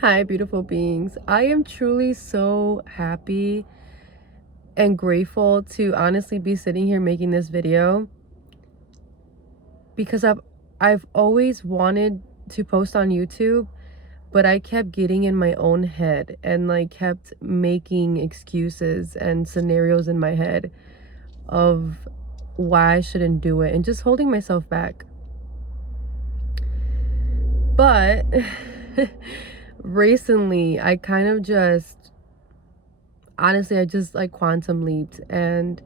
Hi, beautiful beings. I am truly so happy and grateful to honestly be sitting here making this video because I've always wanted to post on YouTube, but I kept getting in my own head and like kept making excuses and scenarios in my head of why I shouldn't do it and just holding myself back. But recently, I kind of just honestly, I just like quantum leaped and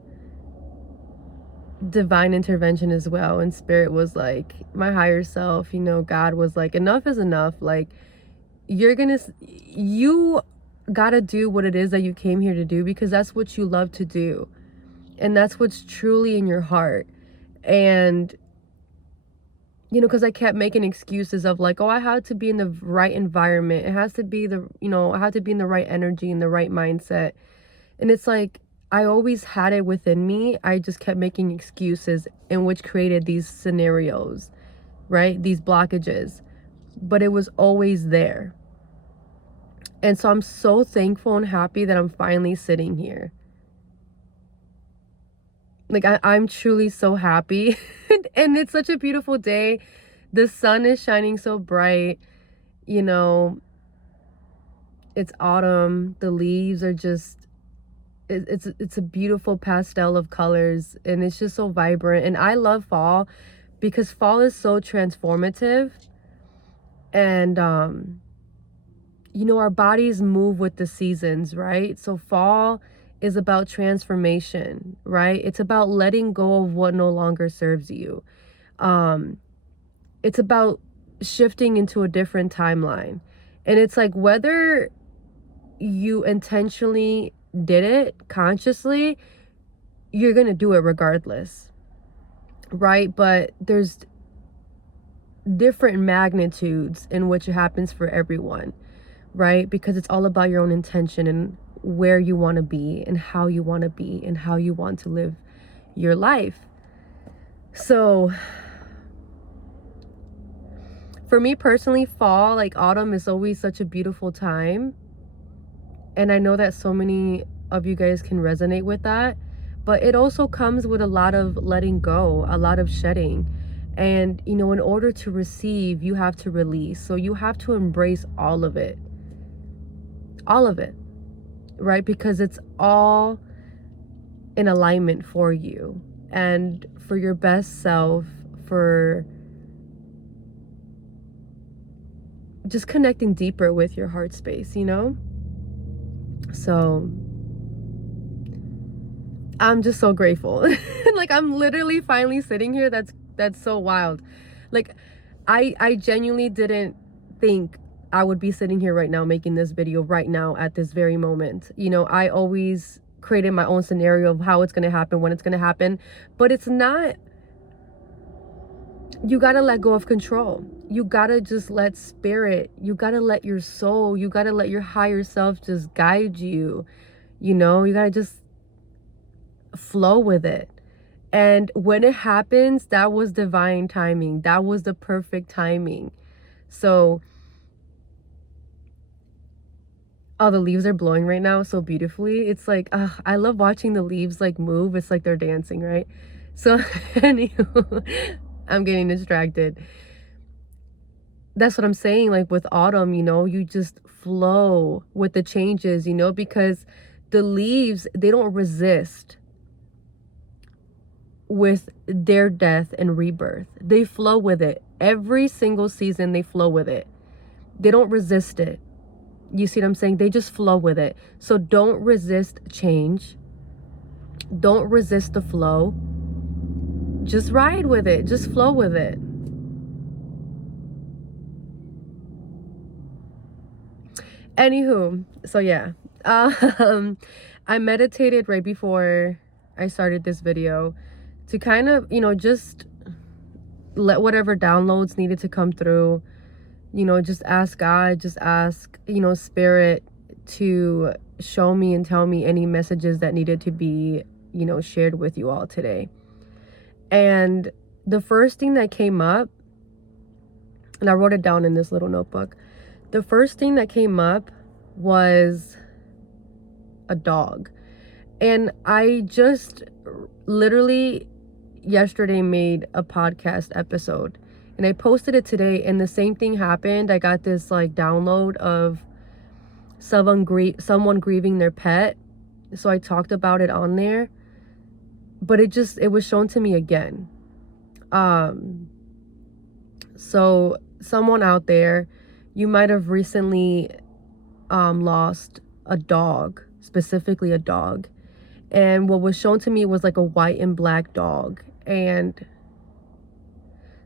divine intervention as well. And spirit was like, my higher self, God was like, enough is enough. Like, you gotta do what it is that you came here to do because that's what you love to do. And that's what's truly in your heart. And, because I kept making excuses of like, oh, I had to be in the right environment. It has to be I had to be in the right energy and the right mindset. And it's like, I always had it within me. I just kept making excuses in which created these scenarios, right? These blockages. But it was always there. And so I'm so thankful and happy that I'm finally sitting here. Like, I'm truly so happy. And it's such a beautiful day. The sun is shining so bright. It's autumn. The leaves are just it's a beautiful pastel of colors, and it's just so vibrant. And I love fall because fall is so transformative, and our bodies move with the seasons, right? So fall is about transformation, right? It's about letting go of what no longer serves you. It's about shifting into a different timeline. And it's like whether you intentionally did it consciously, you're gonna do it regardless, right? But there's different magnitudes in which it happens for everyone, right? Because it's all about your own intention and where you want to be and how you want to be and how you want to live your life. So for me personally, fall, like autumn, is always such a beautiful time. And I know that so many of you guys can resonate with that. But it also comes with a lot of letting go, a lot of shedding. And, in order to receive, you have to release. So you have to embrace all of it. All of it, right? Because it's all in alignment for you and for your best self, for just connecting deeper with your heart space, So I'm just so grateful. Like, I'm literally finally sitting here. That's so wild. Like, I genuinely didn't think I would be sitting here right now making this video right now at this very moment. I always created my own scenario of how it's going to happen, when it's going to happen, but it's not. You got to let go of control. You got to just let spirit, you got to let your soul, you got to let your higher self just guide you. You got to just flow with it. And when it happens, that was divine timing. That was the perfect timing. So, oh, the leaves are blowing right now so beautifully. It's like, I love watching the leaves like move. It's like they're dancing, right? So, anywho, I'm getting distracted. That's what I'm saying. Like with autumn, you just flow with the changes, because the leaves, they don't resist with their death and rebirth. They flow with it. Every single season, they flow with it. They don't resist it. You see what I'm saying? They just flow with it. So don't resist change. Don't resist the flow. Just ride with it. Just flow with it. Anywho, so yeah. I meditated right before I started this video to kind of, just let whatever downloads needed to come through, just ask God, just ask, spirit to show me and tell me any messages that needed to be, shared with you all today. And the first thing that came up, and I wrote it down in this little notebook, The first thing that came up was a dog. And I just literally yesterday made a podcast episode, and I posted it today, and the same thing happened. I got this like download of someone grieving their pet. So I talked about it on there, but it was shown to me again. So someone out there, you might have recently lost a dog, specifically a dog. And what was shown to me was like a white and black dog, and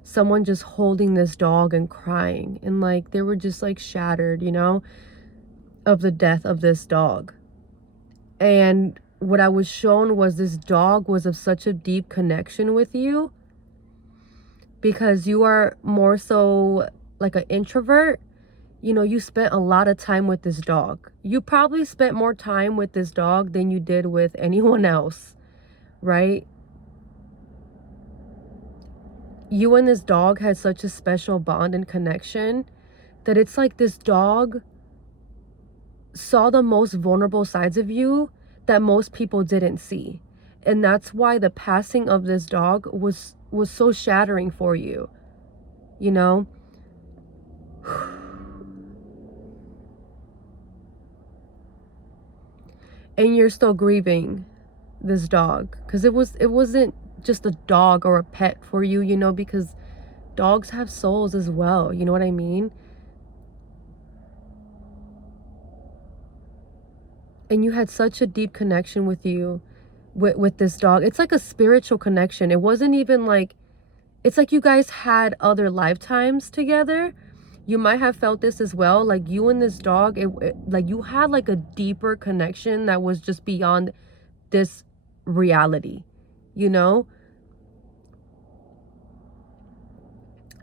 someone just holding this dog and crying, and like they were just like shattered, of the death of this dog. And what I was shown was this dog was of such a deep connection with you, because you are more so like an introvert. You spent a lot of time with this dog. You probably spent more time with this dog than you did with anyone else, right? You and this dog had such a special bond and connection that it's like this dog saw the most vulnerable sides of you that most people didn't see. And that's why the passing of this dog was so shattering for you, And you're still grieving this dog, because it wasn't just a dog or a pet for you, because dogs have souls as well, you know what I mean? And you had such a deep connection with this dog. It's like a spiritual connection. It wasn't even like, it's like you guys had other lifetimes together. You might have felt this as well. Like you and this dog, like you had like a deeper connection that was just beyond this reality,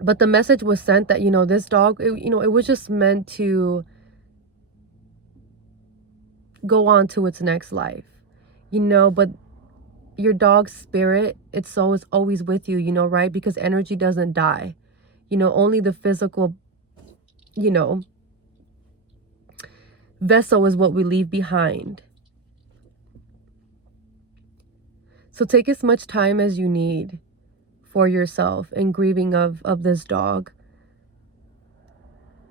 But the message was sent that, this dog, it was just meant to go on to its next life, but your dog's spirit, its soul is always with you, right? Because energy doesn't die, only the physical, vessel is what we leave behind. So take as much time as you need for yourself in grieving of this dog.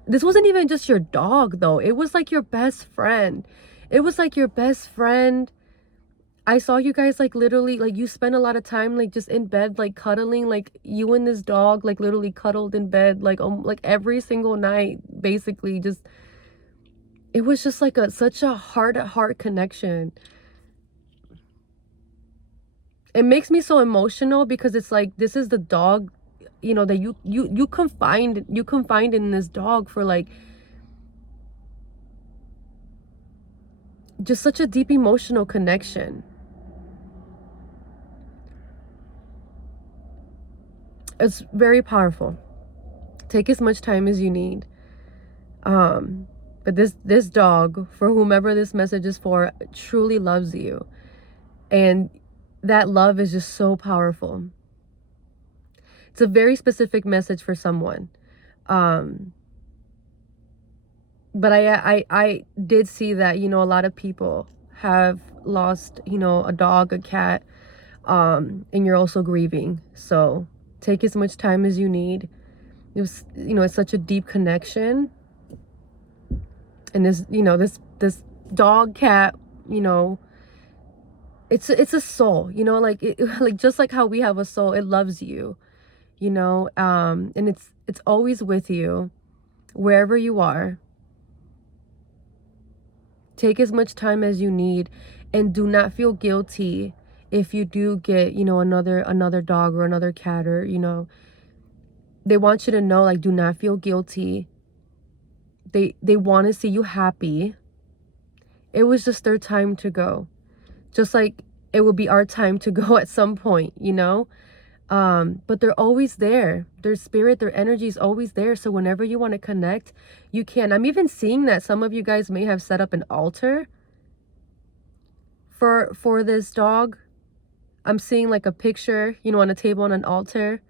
This wasn't even just your dog though. It was like your best friend. It was like your best friend. I saw you guys like literally, like you spent a lot of time like just in bed, like cuddling, like you and this dog like literally cuddled in bed like every single night, basically. Just, it was just like such a heart-to-heart connection. It makes me so emotional because it's like, this is the dog, that you confined in this dog for like just such a deep emotional connection. It's very powerful. Take as much time as you need. But this dog, for whomever this message is for, truly loves you. And that love is just so powerful. It's a very specific message for someone. But I did see that, a lot of people have lost, a dog, a cat, and you're also grieving. So take as much time as you need. It was, it's such a deep connection. And this, this dog, cat, it's a soul, like like just like how we have a soul, it loves you, and it's always with you wherever you are. Take as much time as you need, and do not feel guilty if you do get, another dog or another cat, or they want you to know, like, do not feel guilty. They want to see you happy. It was just their time to go. Just like it will be our time to go at some point, but they're always there. Their spirit, their energy is always there. So whenever you want to connect, you can. I'm even seeing that some of you guys may have set up an altar for this dog. I'm seeing like a picture, on a table on an altar,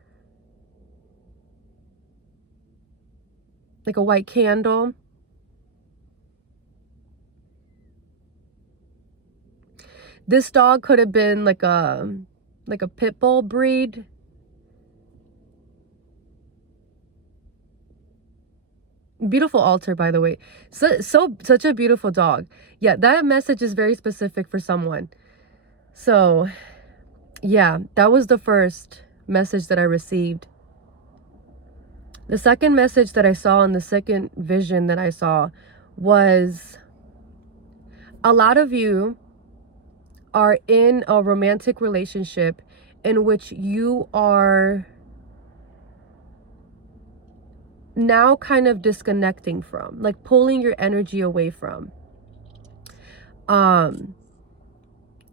like a white candle. This dog could have been like a pit bull breed. Beautiful altar, by the way. Such a beautiful dog. Yeah, that message is very specific for someone. So yeah, that was the first message that I received. The second message that I saw, and the second vision that I saw, was a lot of you are in a romantic relationship in which you are now kind of disconnecting from, like pulling your energy away from.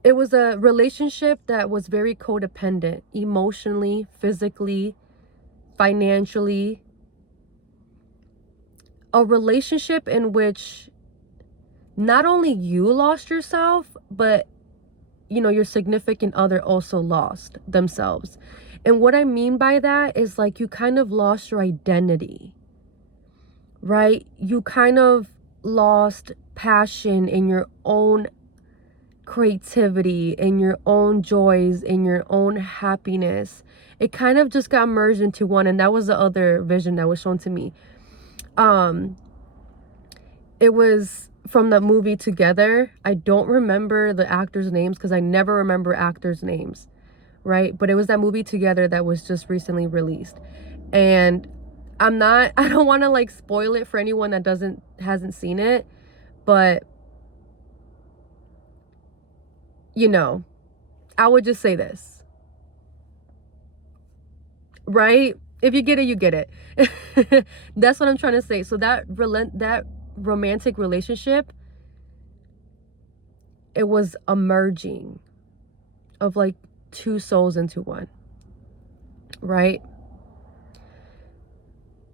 It was a relationship that was very codependent, emotionally, physically, financially. A relationship in which not only you lost yourself, but your significant other also lost themselves. And what I mean by that is, like, you kind of lost your identity, right? You kind of lost passion in your own creativity, in your own joys, in your own happiness. It kind of just got merged into one, and that was the other vision that was shown to me. It was from the movie Together. I don't remember the actors' names because I never remember actors' names, right? But it was that movie Together that was just recently released. And I don't want to like spoil it for anyone that hasn't seen it, but I would just say this, right? If you get it, you get it. That's what I'm trying to say. So that romantic relationship, it was a merging of like two souls into one, right?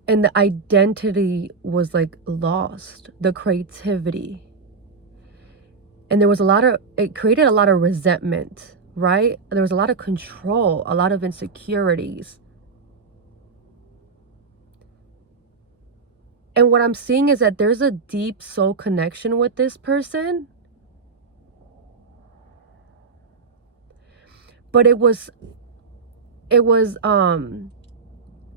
And the identity was like lost, the creativity. And there was it created a lot of resentment, right? There was a lot of control, a lot of insecurities. And what I'm seeing is that there's a deep soul connection with this person. But it was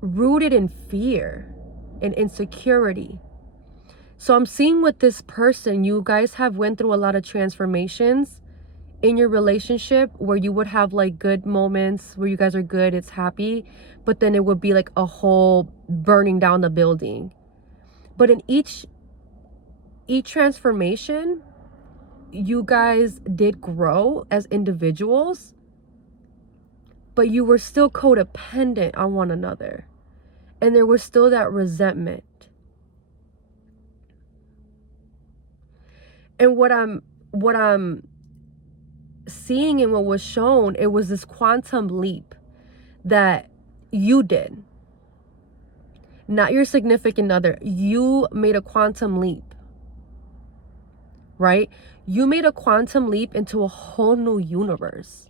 rooted in fear and insecurity. So I'm seeing with this person, you guys have went through a lot of transformations in your relationship, where you would have like good moments where you guys are good, it's happy, but then it would be like a whole burning down the building. But in each transformation, you guys did grow as individuals, but you were still codependent on one another. And there was still that resentment. And what I'm seeing and what was shown, it was this quantum leap that you did. Not your significant other. You made a quantum leap. Right? You made a quantum leap into a whole new universe,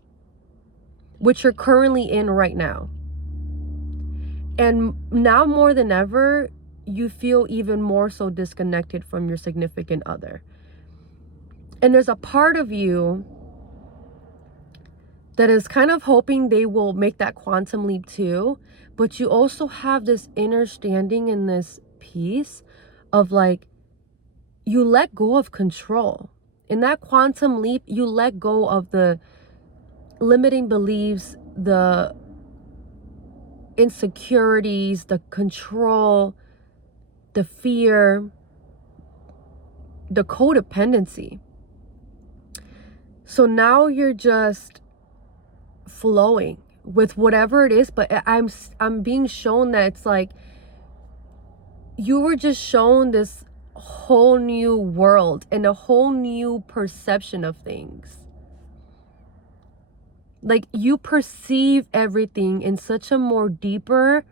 which you're currently in right now. And now more than ever, you feel even more so disconnected from your significant other. And there's a part of you that is kind of hoping they will make that quantum leap too. But you also have this inner standing and this peace of like, you let go of control. In that quantum leap, you let go of the limiting beliefs, the insecurities, the control, the fear, the codependency. So now you're just flowing with whatever it is, but I'm being shown that it's like you were just shown this whole new world and a whole new perception of things. Like, you perceive everything in such a more deeper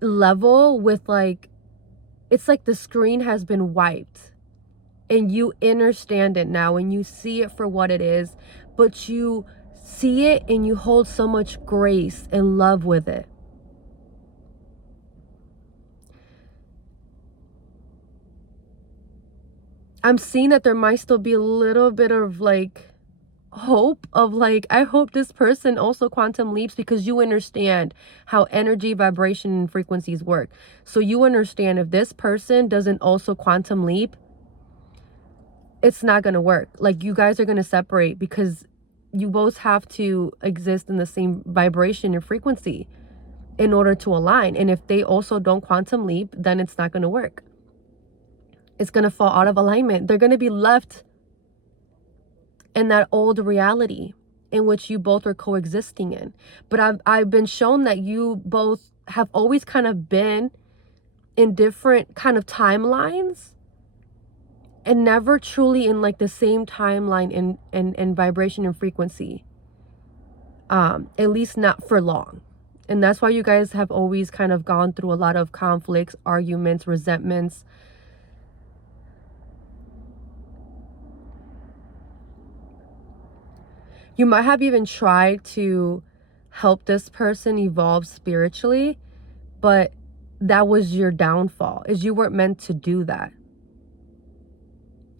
level, with like, it's like the screen has been wiped and you understand it now and you see it for what it is, but you see it and you hold so much grace and love with it. I'm seeing that there might still be a little bit of like hope of like, I hope this person also quantum leaps, because you understand how energy, vibration, and frequencies work. So you understand if this person doesn't also quantum leap, it's not going to work. Like, you guys are going to separate, because you both have to exist in the same vibration and frequency in order to align. And if they also don't quantum leap, then it's not going to work. It's going to fall out of alignment. They're going to be left in that old reality in which you both are coexisting in. But I've been shown that you both have always kind of been in different kind of timelines, and never truly in like the same timeline in vibration and frequency. At least not for long. And that's why you guys have always kind of gone through a lot of conflicts, arguments, resentments. You might have even tried to help this person evolve spiritually, but that was your downfall, is you weren't meant to do that.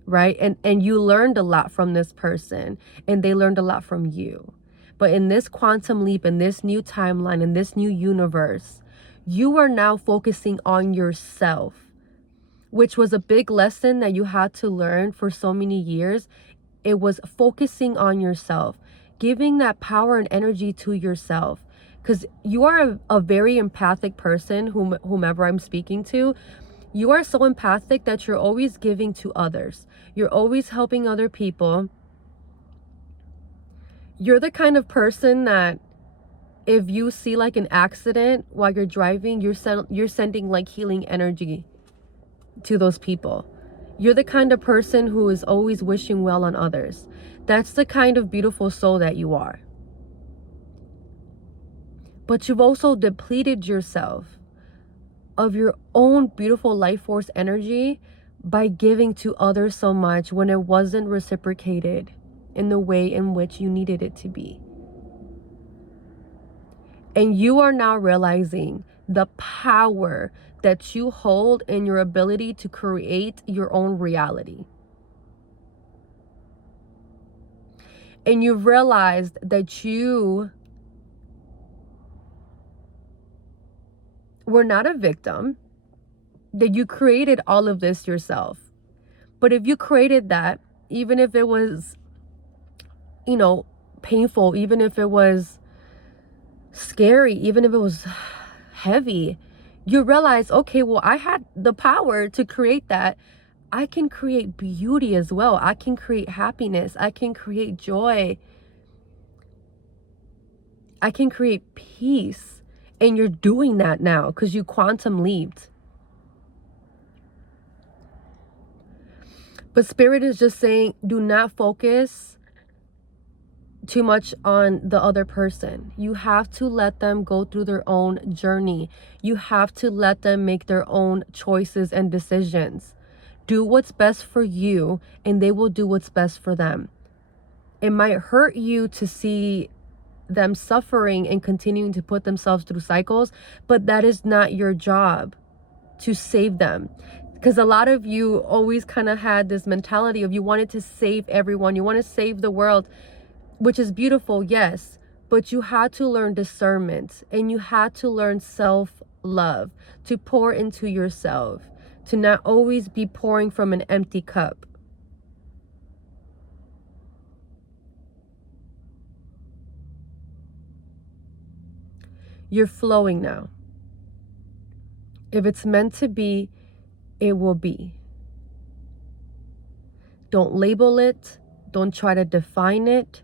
Right? And you learned a lot from this person, and they learned a lot from you. But in this quantum leap, in this new timeline, in this new universe, you are now focusing on yourself, which was a big lesson that you had to learn for so many years. It was focusing on yourself, giving that power and energy to yourself, because you are a very empathic person, whomever I'm speaking to. You are so empathic that you're always giving to others. You're always helping other people. You're the kind of person that if you see like an accident while you're driving, you're sending like healing energy to those people. You're the kind of person who is always wishing well on others. That's the kind of beautiful soul that you are. But you've also depleted yourself of your own beautiful life force energy by giving to others so much when it wasn't reciprocated in the way in which you needed it to be. And you are now realizing the power that you hold in your ability to create your own reality. And you've realized that you were not a victim, that you created all of this yourself. But if you created that, even if it was, painful, even if it was scary, even if it was heavy, you realize, okay, well, I had the power to create that. I can create beauty as well. I can create happiness. I can create joy. I can create peace. And you're doing that now because you quantum leaped. But Spirit is just saying, do not focus too much on the other person. You have to let them go through their own journey. You have to let them make their own choices and decisions. Do what's best for you, and they will do what's best for them. It might hurt you to see them suffering and continuing to put themselves through cycles, but that is not your job to save them. Because a lot of you always kind of had this mentality of you wanted to save everyone. You want to save the world, which is beautiful, yes. But you had to learn discernment, and you had to learn self-love, to pour into yourself, to not always be pouring from an empty cup. You're flowing now. If it's meant to be, it will be. Don't label it. Don't try to define it.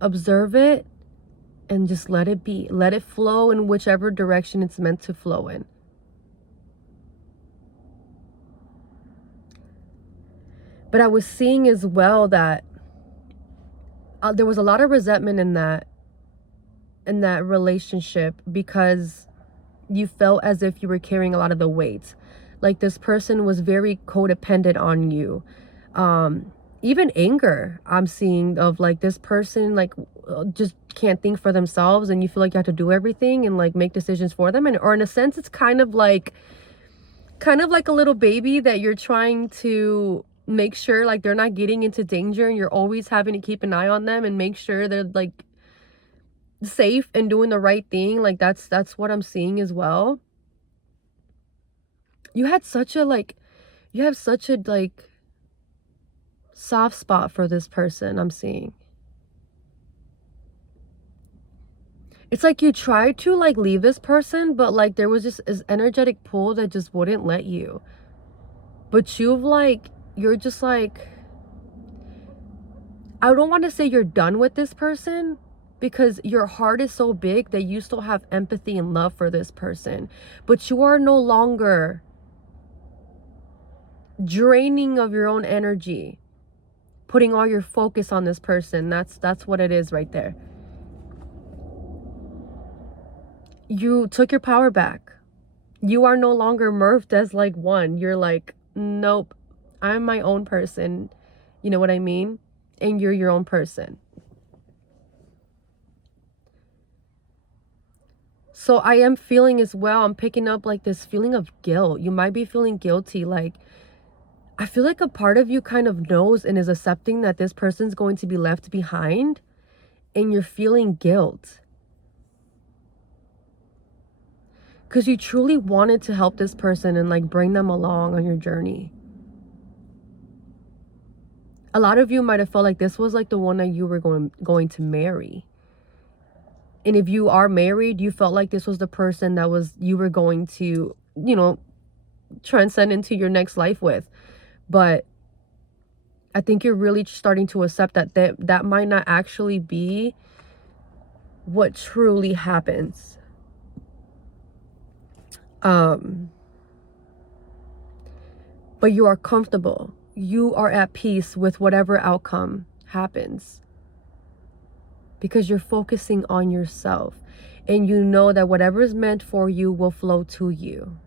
Observe it and just let it be. Let it flow in whichever direction it's meant to flow in. But I was seeing as well that there was a lot of resentment in that relationship, because you felt as if you were carrying a lot of the weight. Like this person was very codependent on you. Even anger I'm seeing of like this person like just can't think for themselves, and you feel like you have to do everything and like make decisions for them. Or in a sense, it's kind of kind of like a little baby that you're trying to make sure like they're not getting into danger, and you're always having to keep an eye on them and make sure they're like safe and doing the right thing. Like that's what I'm seeing as well. You have such a like soft spot for this person, I'm seeing. It's like you tried to like leave this person, but like there was just this energetic pull that just wouldn't let you. But you're just like, I don't want to say you're done with this person, because your heart is so big that you still have empathy and love for this person. But you are no longer draining of your own energy, putting all your focus on this person. That's what it is right there. You took your power back. You are no longer merged as like one. You're like, nope, I'm my own person. You know what I mean? And you're your own person. So I am feeling as well, I'm picking up like this feeling of guilt. You might be feeling guilty. Like, I feel like a part of you kind of knows and is accepting that this person's going to be left behind, and you're feeling guilt. Because you truly wanted to help this person and like bring them along on your journey. A lot of you might have felt like this was like the one that you were going to marry. And if you are married, you felt like this was the person that you were going to, transcend into your next life with. But I think you're really starting to accept that might not actually be what truly happens. But you are comfortable. You are at peace with whatever outcome happens, because you're focusing on yourself, and you know that whatever is meant for you will flow to you.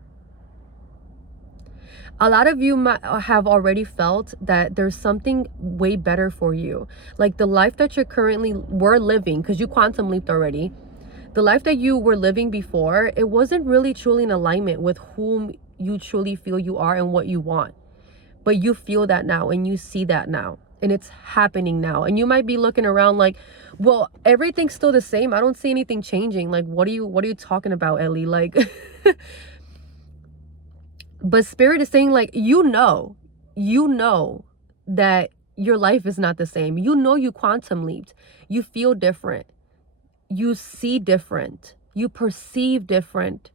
A lot of you might have already felt that there's something way better for you. Like the life that were living, because you quantum leaped already. The life that you were living before, it wasn't really truly in alignment with whom you truly feel you are and what you want. But you feel that now, and you see that now, and it's happening now. And you might be looking around like, well, everything's still the same. I don't see anything changing. Like, what are you talking about, Ellie? Like, but Spirit is saying like, you know that your life is not the same. You quantum leaped. You feel different. You see different. You perceive different.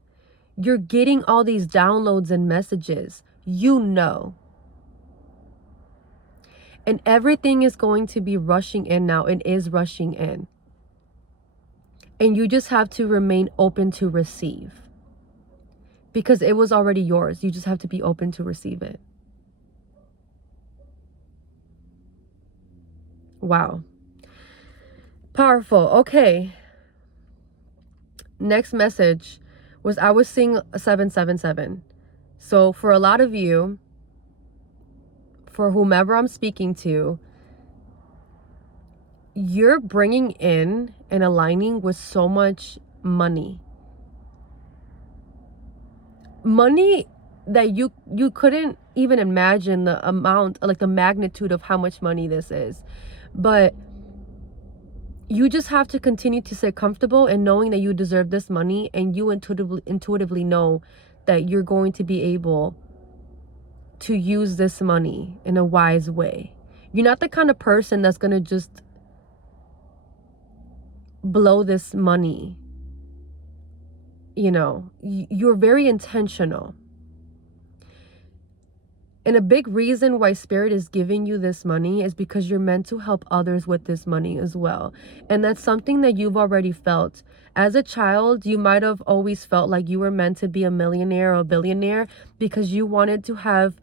You're getting all these downloads and messages. And everything is going to be rushing in now. It is rushing in. And you just have to remain open to receive. Because it was already yours. You just have to be open to receive it. Wow. Powerful. Okay. Next message was, I was seeing 777. So for a lot of you, for whomever I'm speaking to, you're bringing in and aligning with so much money that you couldn't even imagine the amount, like the magnitude of how much money this is. But you just have to continue to stay comfortable in knowing that you deserve this money, and you intuitively know that you're going to be able to use this money in a wise way. You're not the kind of person that's going to just blow this money. You're very intentional. And a big reason why Spirit is giving you this money is because you're meant to help others with this money as well. And that's something that you've already felt. As a child, you might have always felt like you were meant to be a millionaire or a billionaire, because you wanted to have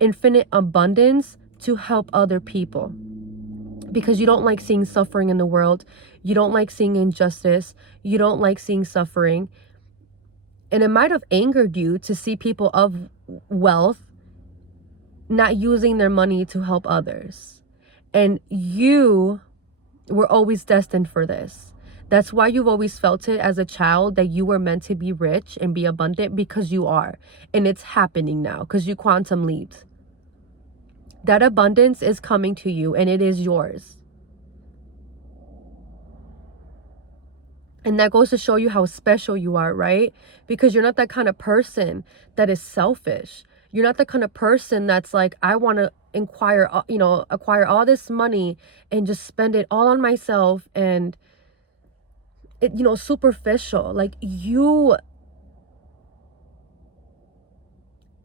infinite abundance to help other people. Because you don't like seeing suffering in the world. You don't like seeing injustice. You don't like seeing suffering. And it might have angered you to see people of wealth not using their money to help others. And you were always destined for this. That's why you've always felt it as a child, that you were meant to be rich and be abundant, because you are. And it's happening now because you quantum leaped. That abundance is coming to you and it is yours. And that goes to show you how special you are, right? Because you're not that kind of person that is selfish. You're not the kind of person that's like, I want to acquire all this money and just spend it all on myself, and it, superficial. Like, you,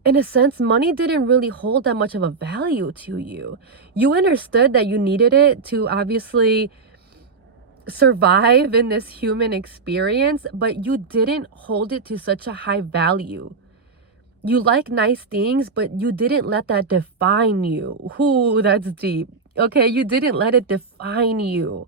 in a sense, money didn't really hold that much of a value to you. You understood that you needed it to obviously survive in this human experience, but you didn't hold it to such a high value. You like nice things, but you didn't let that define you. Ooh, that's deep. Okay, you didn't let it define you.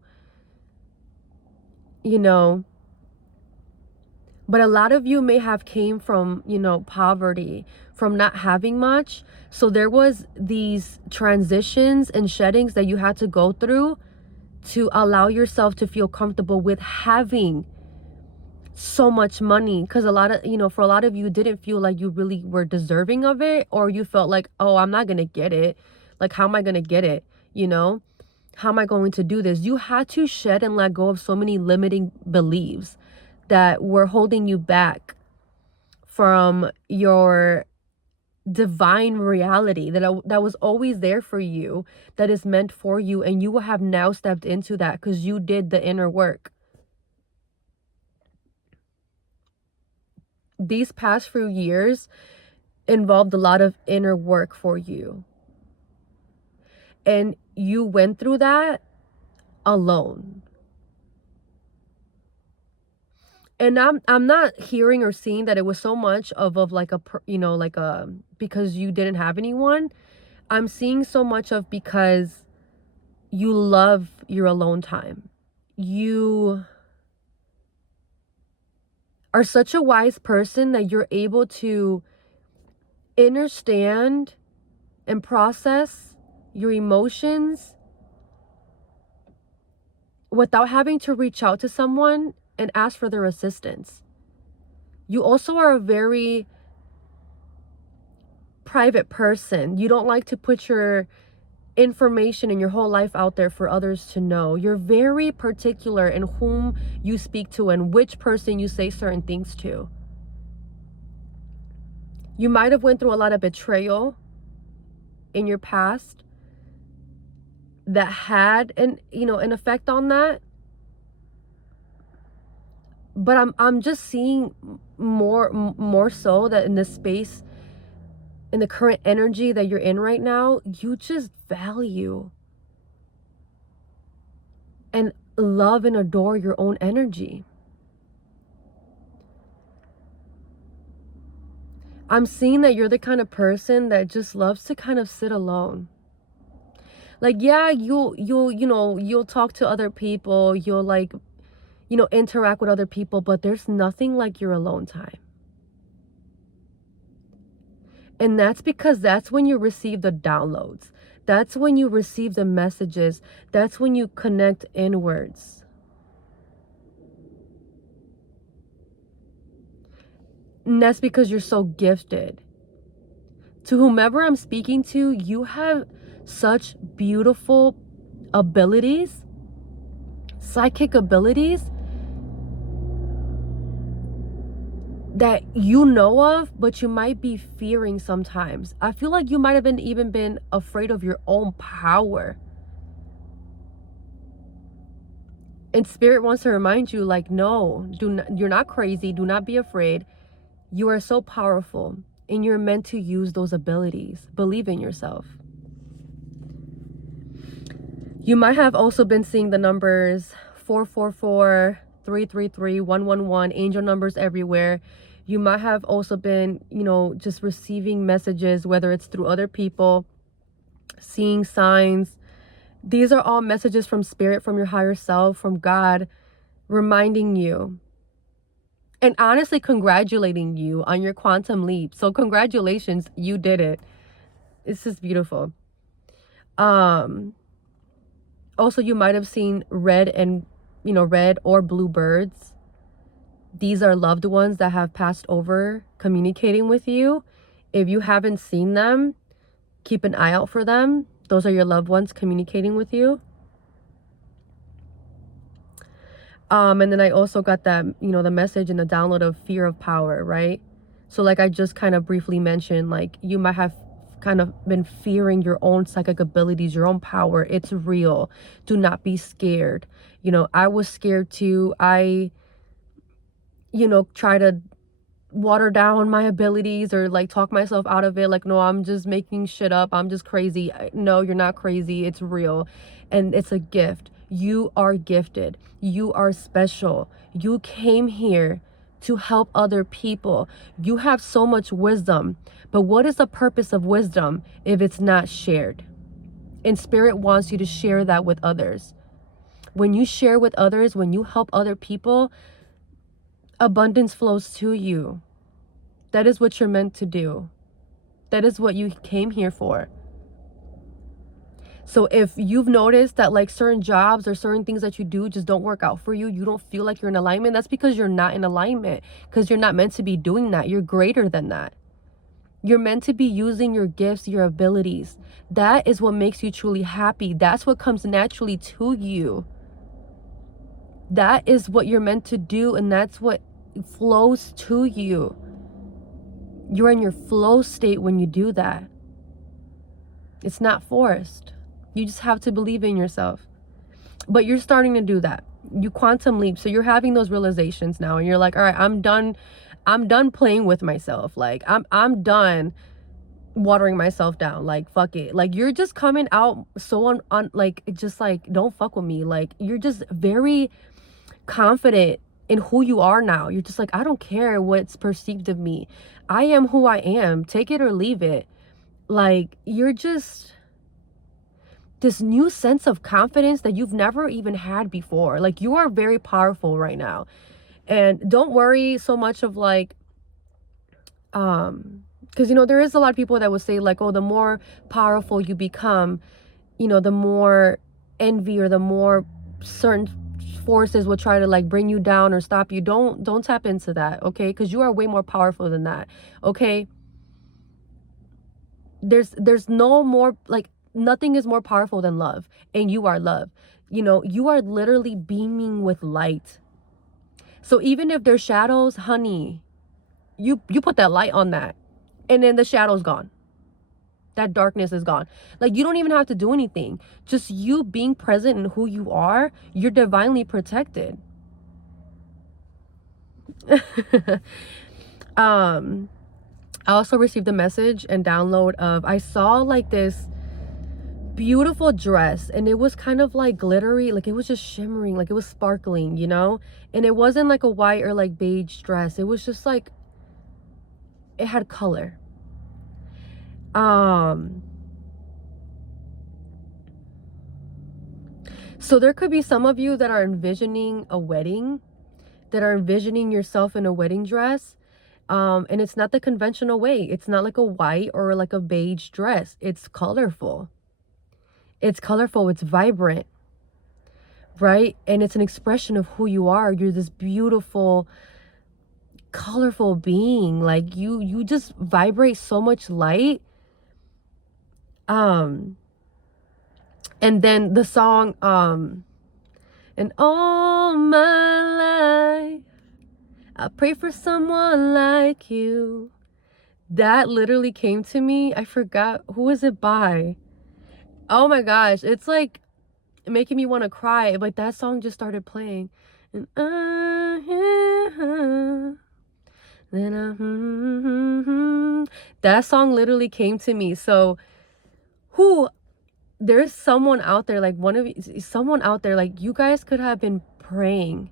But a lot of you may have came from, poverty, from not having much. So there was these transitions and sheddings that you had to go through to allow yourself to feel comfortable with having so much money. Because for a lot of you, didn't feel like you really were deserving of it, or you felt like, oh, I'm not gonna get it. Like, how am I gonna get it? How am I going to do this? You had to shed and let go of so many limiting beliefs that were holding you back from your divine reality that was always there for you, that is meant for you, and you have now stepped into that because you did the inner work. These past few years involved a lot of inner work for you, and you went through that alone. And I'm not hearing or seeing that it was so much of like because you didn't have anyone. I'm seeing so much of because you love your alone time. You are such a wise person that you're able to understand and process your emotions without having to reach out to someone and ask for their assistance. You also are a very private person. You don't like to put your information and your whole life out there for others to know. You're very particular in whom you speak to and which person you say certain things to. You might have went through a lot of betrayal in your past that had an effect on that. But I'm just seeing more so that in this space, in the current energy that you're in right now, you just value and love and adore your own energy. I'm seeing that you're the kind of person that just loves to kind of sit alone. Like, yeah, you'll talk to other people, you'll like, interact with other people, but there's nothing like your alone time. And that's because that's when you receive the downloads. That's when you receive the messages. That's when you connect inwards. And that's because you're so gifted. To whomever I'm speaking to, you have such beautiful abilities, psychic abilities, that you know of, but you might be fearing sometimes. I feel like you might have even been afraid of your own power. And Spirit wants to remind you, like, no, you're not crazy. Do not be afraid. You are so powerful, and you're meant to use those abilities. Believe in yourself. You might have also been seeing the numbers 444, 333, 111, angel numbers everywhere. You might have also been, just receiving messages, whether it's through other people, seeing signs. These are all messages from Spirit, from your higher self, from God, reminding you and honestly congratulating you on your quantum leap. So congratulations, you did it. It's just beautiful. Also, you might have seen red and red or blue birds, these are loved ones that have passed over communicating with you. If you haven't seen them, keep an eye out for them. Those are your loved ones communicating with you. And then I also got that, the message and the download of fear of power, right? So like I just kind of briefly mentioned, like you might have kind of been fearing your own psychic abilities, your own power. It's real. Do not be scared. I was scared too. I, try to water down my abilities or like talk myself out of it. Like, no, I'm just making shit up. I'm just crazy. No, you're not crazy. It's real. And it's a gift. You are gifted. You are special. You came here to help other people. You have so much wisdom. But what is the purpose of wisdom if it's not shared? And Spirit wants you to share that with others. When you share with others, when you help other people, abundance flows to you. That is what you're meant to do. That is what you came here for. So if you've noticed that like certain jobs or certain things that you do just don't work out for you, you don't feel like you're in alignment, that's because you're not in alignment, because you're not meant to be doing that. You're greater than that. You're meant to be using your gifts, your abilities. That is what makes you truly happy. That's what comes naturally to you. That is what you're meant to do, and that's what flows to you. You're in your flow state when you do that. It's not forced. You just have to believe in yourself. But you're starting to do that. You quantum leap. So you're having those realizations now, and you're like, all right, I'm done playing with myself. Like I'm done watering myself down. Like fuck it. Like you're just coming out so like just like don't fuck with me. Like you're just very confident in who you are now. You're just like, I don't care what's perceived of me. I am who I am. Take it or leave it. Like you're just this new sense of confidence that you've never even had before. Like you are very powerful right now. And don't worry so much of like because there is a lot of people that would say like, oh, the more powerful you become, the more envy or the more certain forces will try to like bring you down or stop you. Don't tap into that, okay? Because you are way more powerful than that, okay? There's no more, like nothing is more powerful than love, and you are love. You are literally beaming with light. So even if there's shadows, honey, you put that light on that, and then the shadow's gone. That darkness is gone. Like you don't even have to do anything. Just you being present in who you are, you're divinely protected. I also received a message and download of, I saw like this beautiful dress, and it was kind of like glittery, like it was just shimmering, like it was sparkling, and it wasn't like a white or like beige dress. It was just like it had color. So there could be some of you that are envisioning a wedding, that are envisioning yourself in a wedding dress. And it's not the conventional way. It's not like a white or like a beige dress. It's colorful. It's colorful. It's vibrant, right? And it's an expression of who you are. You're this beautiful, colorful being. Like you just vibrate so much light. And then the song, and all my life, I pray for someone like you. That literally came to me. I forgot, who is it by? Oh my gosh, it's like making me want to cry. Like that song just started playing. And that song literally came to me. So there's someone out there, like someone out there, like you guys could have been praying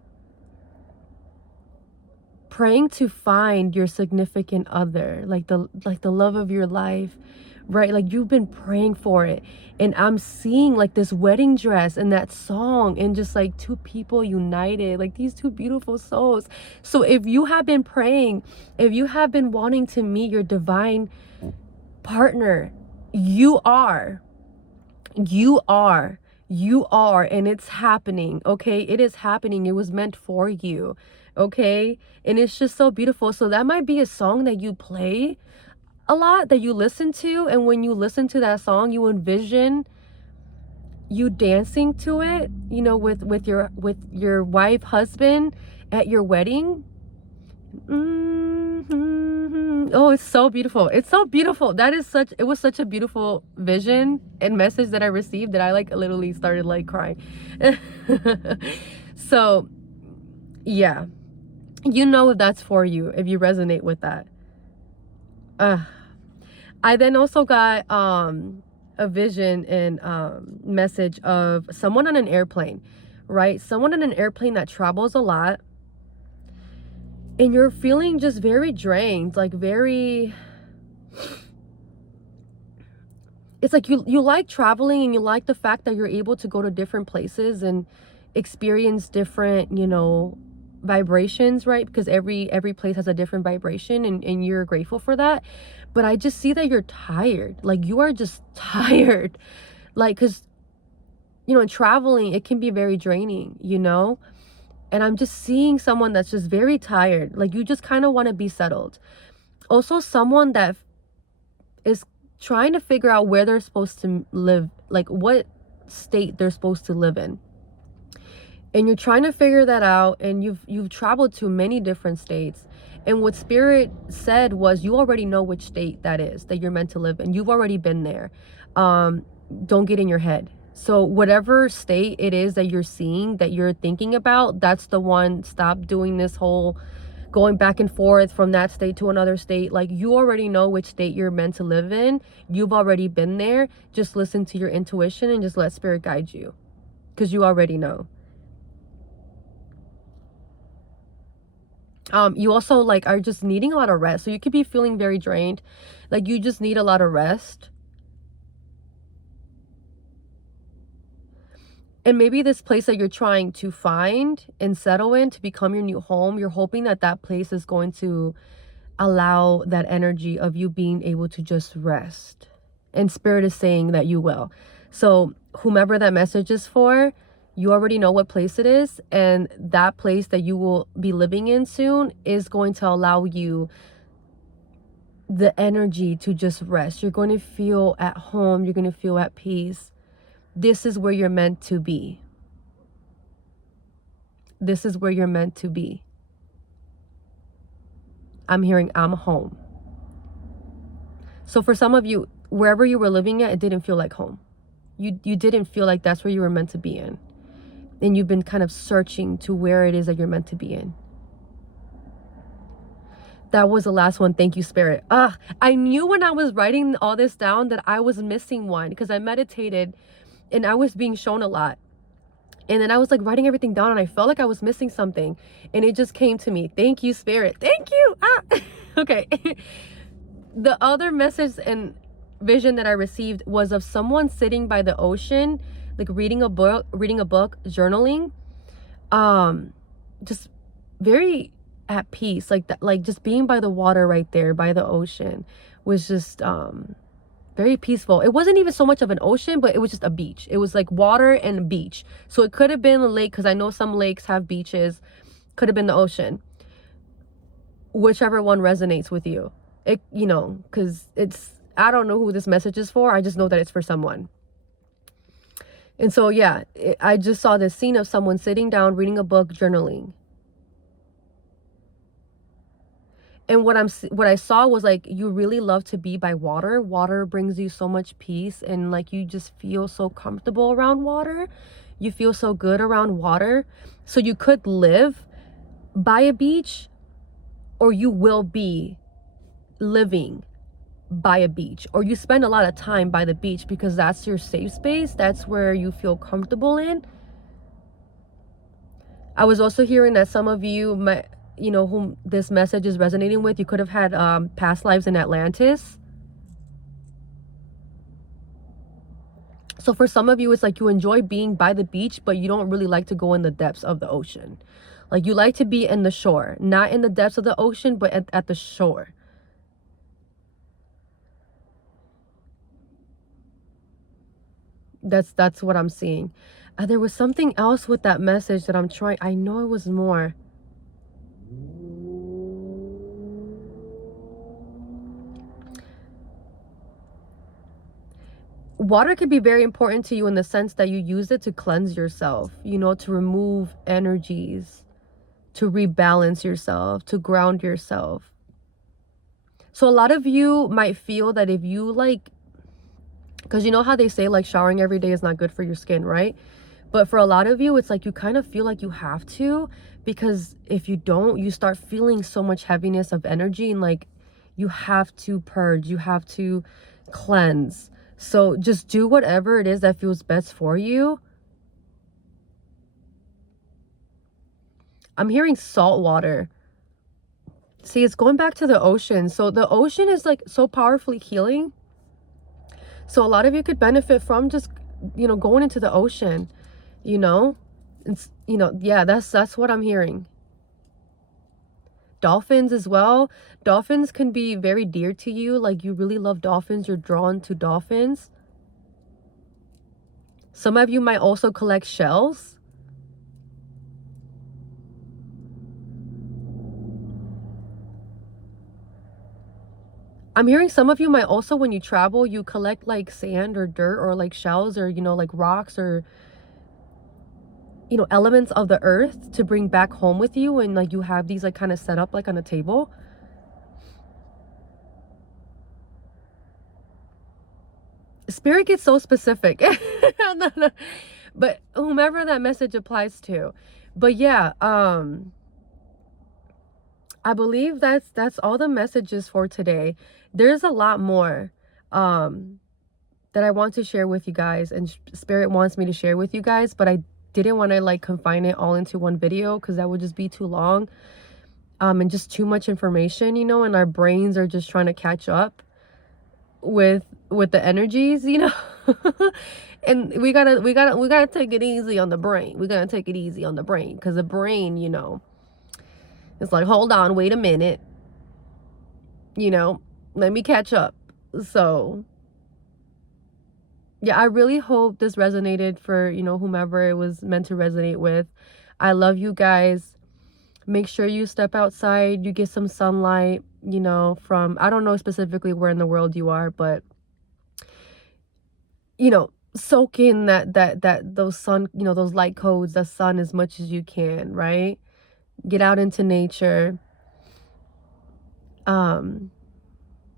to find your significant other, like the love of your life, right? Like you've been praying for it, and I'm seeing like this wedding dress and that song, and just like two people united, like these two beautiful souls. So if you have been praying, if you have been wanting to meet your divine partner, you are You are, and it's happening, okay? It is happening. It was meant for you, okay? And it's just so beautiful. So that might be a song that you play a lot, that you listen to, and when you listen to that song, you envision you dancing to it, you know, with your wife, husband at your wedding. Oh, it's so beautiful. It's so beautiful. It was such a beautiful vision and message that I received that I like literally started like crying. So, yeah. You know if that's for you, if you resonate with that. I then also got a vision and message of someone on an airplane, right? Someone on an airplane that travels a lot, and you're feeling just very drained, like very, it's like you like traveling, and you like the fact that you're able to go to different places and experience different, you know, vibrations, right? Because every place has a different vibration, and you're grateful for that. But I just see that you're tired. Like, you are just tired. Like, because, you know, in traveling, it can be very draining, you know? And I'm just seeing someone that's just very tired. Like, you just kind of want to be settled. Also, someone that is trying to figure out where they're supposed to live, like what state they're supposed to live in. And you're trying to figure that out, and you've traveled to many different states. And what Spirit said was, you already know which state that is that you're meant to live in. You've already been there. Don't get in your head. So whatever state it is that you're seeing, that you're thinking about, that's the one. Stop doing this whole going back and forth from that state to another state. Like, you already know which state you're meant to live in. You've already been there. Just listen to your intuition and just let Spirit guide you, because you already know. You also like are just needing a lot of rest. So you could be feeling very drained. Like, you just need a lot of rest. And maybe this place that you're trying to find and settle in to become your new home, you're hoping that that place is going to allow that energy of you being able to just rest. And Spirit is saying that you will. So whomever that message is for, you already know what place it is. And that place that you will be living in soon is going to allow you the energy to just rest. You're going to feel at home. You're going to feel at peace. This is where you're meant to be. This is where you're meant to be. I'm hearing I'm home. So for some of you, wherever you were living at, it didn't feel like home. You didn't feel like that's where you were meant to be in. And you've been kind of searching to where it is that you're meant to be in. That was the last one. Thank you, Spirit. I knew when I was writing all this down that I was missing one, because I meditated and I was being shown a lot. And then I was like writing everything down, and I felt like I was missing something. And it just came to me. Thank you, Spirit. Thank you. Okay. The other message and vision that I received was of someone sitting by the ocean, like reading a book, journaling. Just very at peace, like that, like just being by the water right there by the ocean was just very peaceful. It wasn't even so much of an ocean, but it was just a beach. It was like water and a beach. So it could have been a lake, because I know some lakes have beaches. Could have been the ocean. Whichever one resonates with you. It, you know, because I don't know who this message is for. I just know that it's for someone. And so, yeah, I just saw this scene of someone sitting down, reading a book, journaling. And what I saw was like, you really love to be by water. Water brings you so much peace, and like you just feel so comfortable around water. You feel so good around water. So you could live by a beach, or you will be living by a beach, or you spend a lot of time by the beach because that's your safe space. That's where you feel comfortable in. I was also hearing that some of you might, you know, whom this message is resonating with, you could have had past lives in Atlantis. So for some of you, it's like you enjoy being by the beach, but you don't really like to go in the depths of the ocean. Like, you like to be in the shore, not in the depths of the ocean, but at the shore. That's what I'm seeing. There was something else with that message that I'm trying. I know it was more. Water can be very important to you in the sense that you use it to cleanse yourself, you know, to remove energies, to rebalance yourself, to ground yourself. So a lot of you might feel that if you like, because you know how they say like showering every day is not good for your skin, right? But for a lot of you, it's like you kind of feel like you have to, because if you don't, you start feeling so much heaviness of energy, and like you have to purge, you have to cleanse. So just do whatever it is that feels best for you. I'm hearing salt water. See, it's going back to the ocean. So the ocean is like so powerfully healing. So a lot of you could benefit from just, you know, going into the ocean, you know. It's, you know, yeah, that's what I'm hearing. Dolphins as well. Dolphins can be very dear to you. Like you really love dolphins. You're drawn to dolphins. Some of you might also collect shells. I'm hearing some of you might also, when you travel, you collect like sand or dirt or like shells or, you know, like rocks or, you know, elements of the earth to bring back home with you. And like you have these like kind of set up like on a table. Spirit gets so specific. But whomever that message applies to. But yeah, I believe that's all the messages for today. There's a lot more that I want to share with you guys, and Spirit wants me to share with you guys, but I didn't want to like confine it all into one video because that would just be too long, and just too much information, you know, and our brains are just trying to catch up with the energies, you know. And we gotta take it easy on the brain. We gotta take it easy on the brain, because the brain, you know, it's like, hold on, wait a minute, you know, let me catch up. So yeah, I really hope this resonated for, you know, whomever it was meant to resonate with. I love you guys. Make sure you step outside, you get some sunlight, you know, from, I don't know specifically where in the world you are, but you know, soak in that those sun, you know, those light codes, the sun, as much as you can, right? Get out into nature.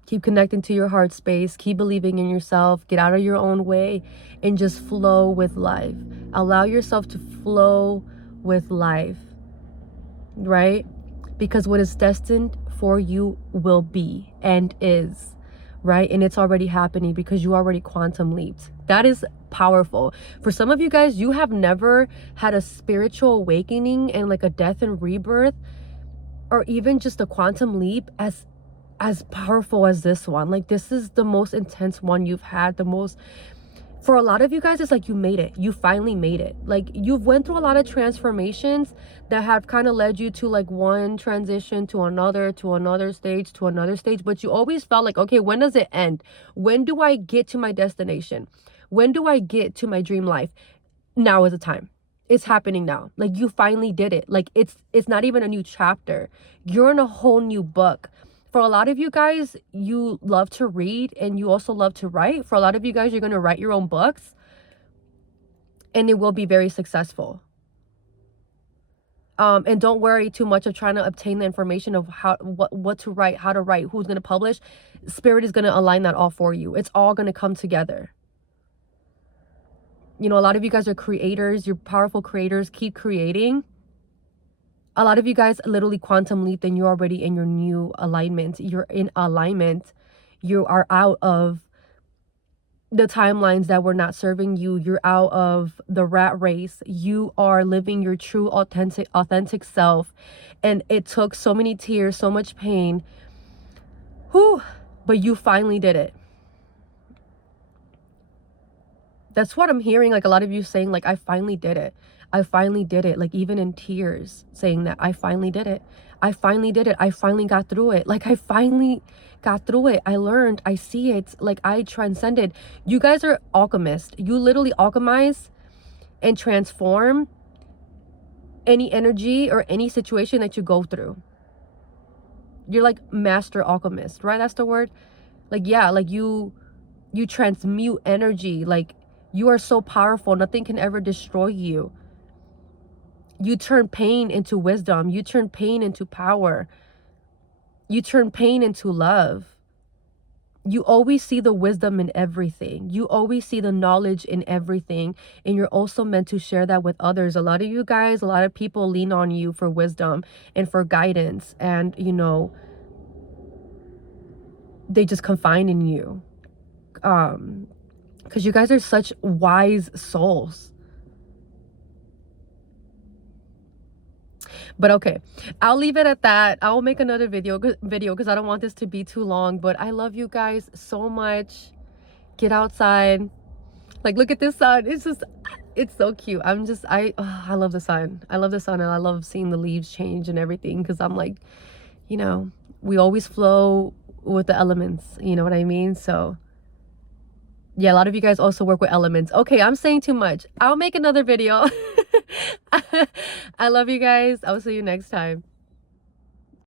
Keep connecting to your heart space. Keep believing in yourself. Get out of your own way and just flow with life. Allow yourself to flow with life, right? Because what is destined for you will be and is, right? And it's already happening because you already quantum leaped. That is powerful. For some of you guys, you have never had a spiritual awakening and like a death and rebirth, or even just a quantum leap as powerful as this one. Like this is the most intense one you've had. The most, for a lot of you guys, it's like you made it. You finally made it. Like you've went through a lot of transformations that have kind of led you to like one transition to another stage to another stage, but you always felt like, okay, when does it end? When do I get to my destination? When do I get to my dream life? Now is the time. It's happening now. Like you finally did it. Like it's not even a new chapter. You're in a whole new book. For a lot of you guys, you love to read and you also love to write. For a lot of you guys, you're going to write your own books and it will be very successful. And don't worry too much of trying to obtain the information of what to write, how to write, who's going to publish. Spirit is going to align that all for you. It's all going to come together. You know, a lot of you guys are creators. You're powerful creators. Keep creating. A lot of you guys literally quantum leap and you're already in your new alignment. You're in alignment. You are out of the timelines that were not serving you. You're out of the rat race. You are living your true authentic self. And it took so many tears, so much pain. Whew, but you finally did it. That's what I'm hearing. Like a lot of you saying like, I finally did it. I finally did it. Like even in tears saying that I finally did it. I finally did it. I finally got through it. Like, I finally got through it. I learned. I see it. Like, I transcended. You guys are alchemists. You literally alchemize and transform any energy or any situation that you go through. You're like master alchemist, right? That's the word. Like, yeah, like you transmute energy. Like, you are so powerful. Nothing can ever destroy you. You turn pain into wisdom. You turn pain into power. You turn pain into love. You always see the wisdom in everything. You always see the knowledge in everything. And you're also meant to share that with others. A lot of you guys, a lot of people lean on you for wisdom and for guidance. And, you know, they just confide in you. Because you guys are such wise souls. But okay, I'll leave it at that. I'll make another video because I don't want this to be too long. But I love you guys so much. Get outside. Like, look at this sun. It's so cute. I love the sun. I love the sun, and I love seeing the leaves change and everything, because I'm like, you know, we always flow with the elements. You know what I mean? So yeah, a lot of you guys also work with elements. Okay, I'm saying too much. I'll make another video. I love you guys. I'll see you next time.